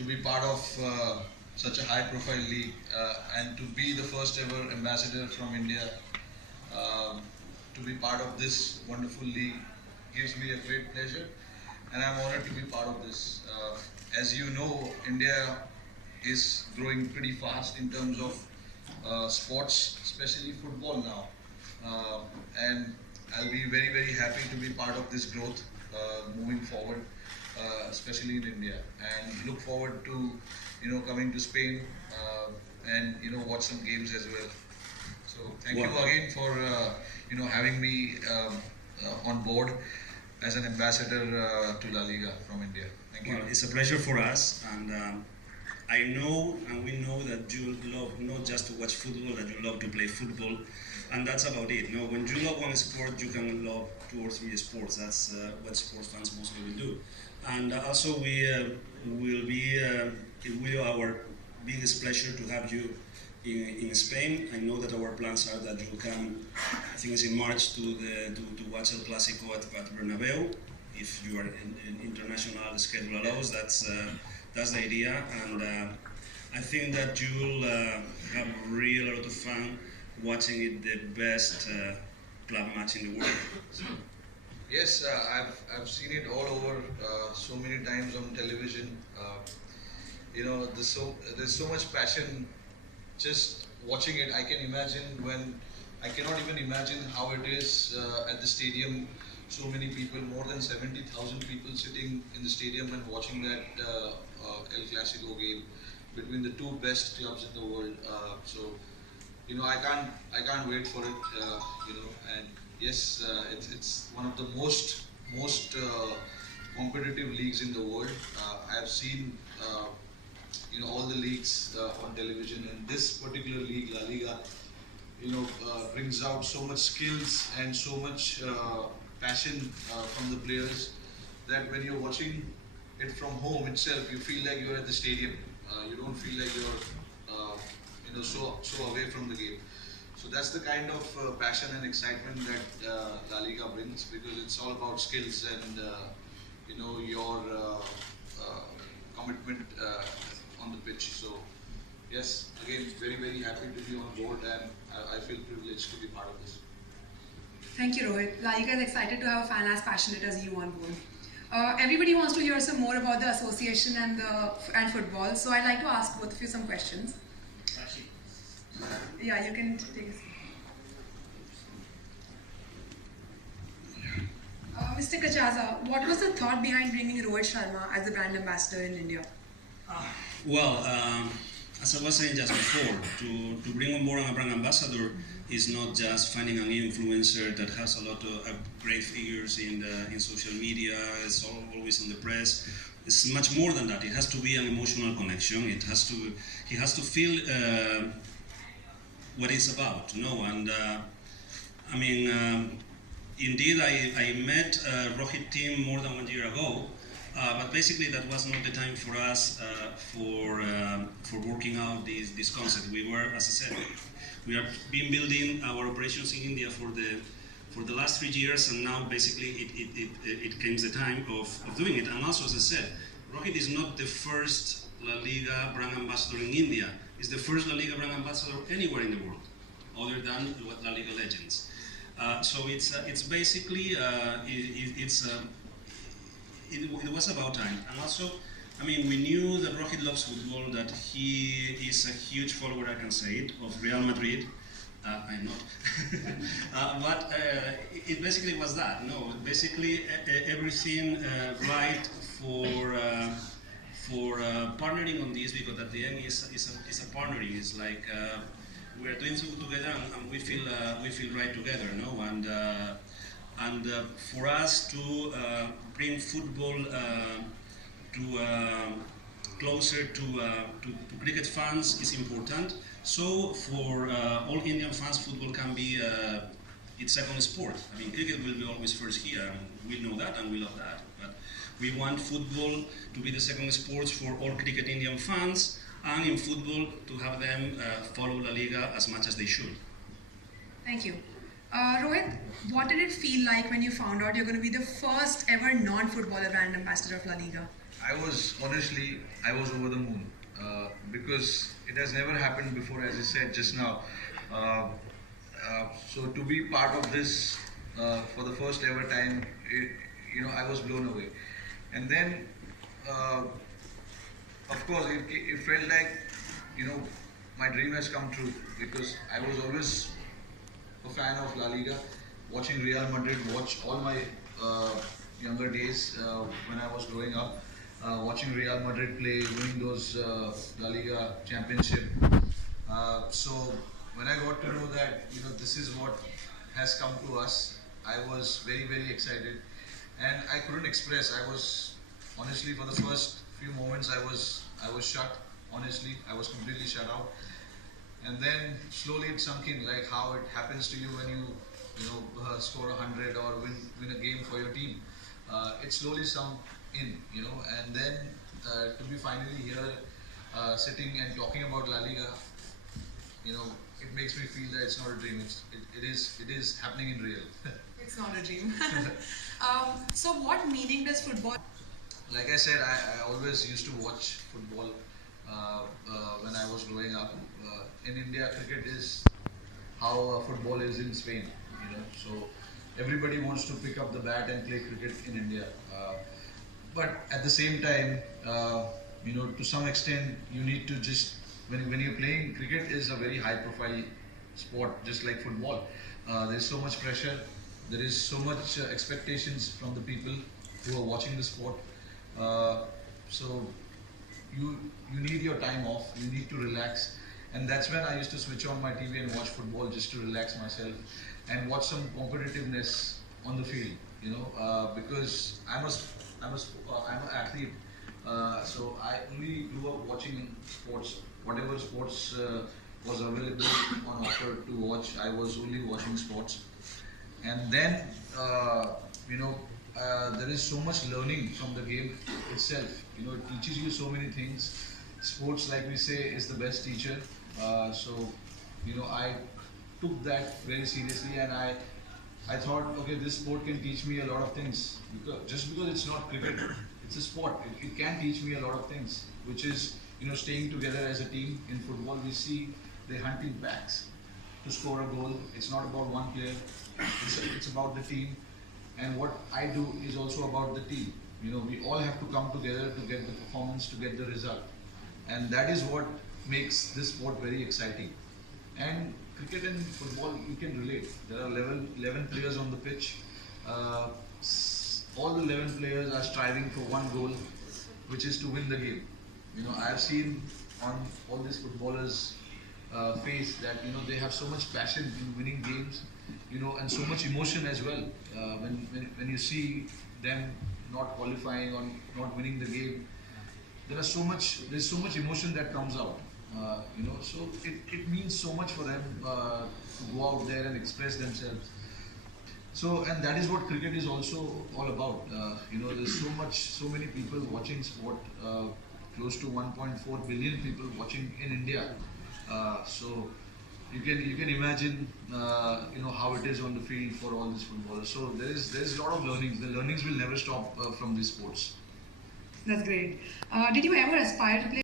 to be part of such a high-profile league and to be the first ever ambassador from India, to be part of this wonderful league gives me a great pleasure, and I'm honored to be part of this. As you know, India is growing pretty fast in terms of sports, especially football now, and I'll be very, very happy to be part of this growth moving forward, especially in India, and look forward to coming to Spain and watch some games as well. So thank you again for having me on board as an ambassador to La Liga from India. Thank you. Well, it's a pleasure for us, and I know and we know that you love not just to watch football, that you love to play football, and that's about it. When you love one sport, you can love 2 or 3 sports. That's what sports fans mostly will do. And also it will be our biggest pleasure to have you in Spain. I know that our plans are that you will come, I think it's in March, to watch El Clásico at Bernabeu. If your international schedule allows, that's the idea, and I think that you will have really a lot of fun watching it, the best club match in the world. So. Yes, I've seen it all over so many times on television. There's so much passion just watching it. I cannot even imagine how it is at the stadium. So many people, more than 70,000 people sitting in the stadium and watching that El Clásico game between the 2 best clubs in the world. I can't wait for it. And yes, it's one of the most competitive leagues in the world. I have seen all the leagues on television, and this particular league, La Liga, brings out so much skills and so much passion from the players that when you're watching it from home itself, you feel like you're at the stadium. You don't feel like you're so away from the game. So that's the kind of passion and excitement that La Liga brings, because it's all about skills and your commitment on the pitch. So yes, again, very, very happy to be on board, and I feel privileged to be part of this. Thank you, Rohit. La Liga is excited to have a fan as passionate as you on board. Everybody wants to hear some more about the association and football, so I'd like to ask both of you some questions. Yeah, you can take a seat. Mr. Kachaza, what was the thought behind bringing Rohit Sharma as the brand ambassador in India? Well, as I was saying just before, to bring on board a brand ambassador is not just finding an influencer that has a lot of great figures in social media, it's always in the press. It's much more than that. It has to be an emotional connection. He has to feel what it's about, and indeed I met Rohit team more than 1 year ago, but basically that was not the time for us for working out this concept. We were, as I said, we have been building our operations in India for the last 3 years, and now basically it came the time of doing it. And also, as I said, Rohit is not the first La Liga brand ambassador in India. He's the first La Liga brand ambassador anywhere in the world, other than La Liga Legends. So it's basically it was about time. And also, we knew that Rohit loves football, that he is a huge follower, I can say it, of Real Madrid. I'm not. But it basically was that. No, basically everything right for partnering on this, because at the end it's a partnering. It's like we're doing things together, and we feel right together, no? And for us to bring football closer to cricket fans is important. So for all Indian fans, football can be its second sport. Cricket will be always first here, and we know that and we love that. But we want football to be the second sport for all cricket Indian fans, and in football to have them follow La Liga as much as they should. Thank you. Rohit, what did it feel like when you found out you're going to be the first ever non-footballer brand ambassador of La Liga? I was over the moon because it has never happened before, as I said just now. Uh, so to be part of this for the first ever time, I was blown away. And then, of course, it felt like, my dream has come true because I was always a fan of La Liga, watching Real Madrid, watch all my younger days when I was growing up, watching Real Madrid play, winning those La Liga championship. So when I got to know that this is what has come to us, I was very very excited, and I couldn't express. I was honestly for the first few moments I was shut. Honestly, I was completely shut out. And then slowly it sunk in, like how it happens to you when you score 100 or win a game for your team. It slowly sunk in, and then to be finally here, sitting and talking about La Liga, it makes me feel that it's not a dream. It is happening in real. It's not a dream. So what meaning does football? Like I said, I always used to watch football when I was growing up. In India, cricket is how football is in Spain. So everybody wants to pick up the bat and play cricket in India. But at the same time, to some extent, you need to just when you're playing cricket is a very high-profile sport, just like football. There's so much pressure. There is so much expectations from the people who are watching the sport. So you need your time off. You need to relax, and that's when I used to switch on my TV and watch football just to relax myself and watch some competitiveness on the field. Because I'm an athlete, so I only grew up watching sports. Whatever sports was available on offer to watch, I was only watching sports. And then there is so much learning from the game itself. It teaches you so many things. Sports, like we say, is the best teacher. So I took that very seriously, and I thought, okay, this sport can teach me a lot of things. Just because it's not cricket, it's a sport. It can teach me a lot of things, which is staying together as a team. In football, we see they hunt in packs to score a goal. It's not about one player. It's about the team. And what I do is also about the team. We all have to come together to get the performance, to get the result. And that is what makes this sport very exciting. And cricket and football, you can relate. There are 11 players on the pitch. All the 11 players are striving for one goal, which is to win the game. I've seen on all these footballers' face that they have so much passion in winning games, and so much emotion as well. When you see them not qualifying or not winning the game, there's so much emotion that comes out. So it means so much for them to go out there and express themselves. So, and that is what cricket is also all about. There's so many people watching sport. Close to 1.4 billion people watching in India. So you can imagine how it is on the field for all these footballers. So there's a lot of learnings. The learnings will never stop from these sports. That's great. Did you ever aspire to play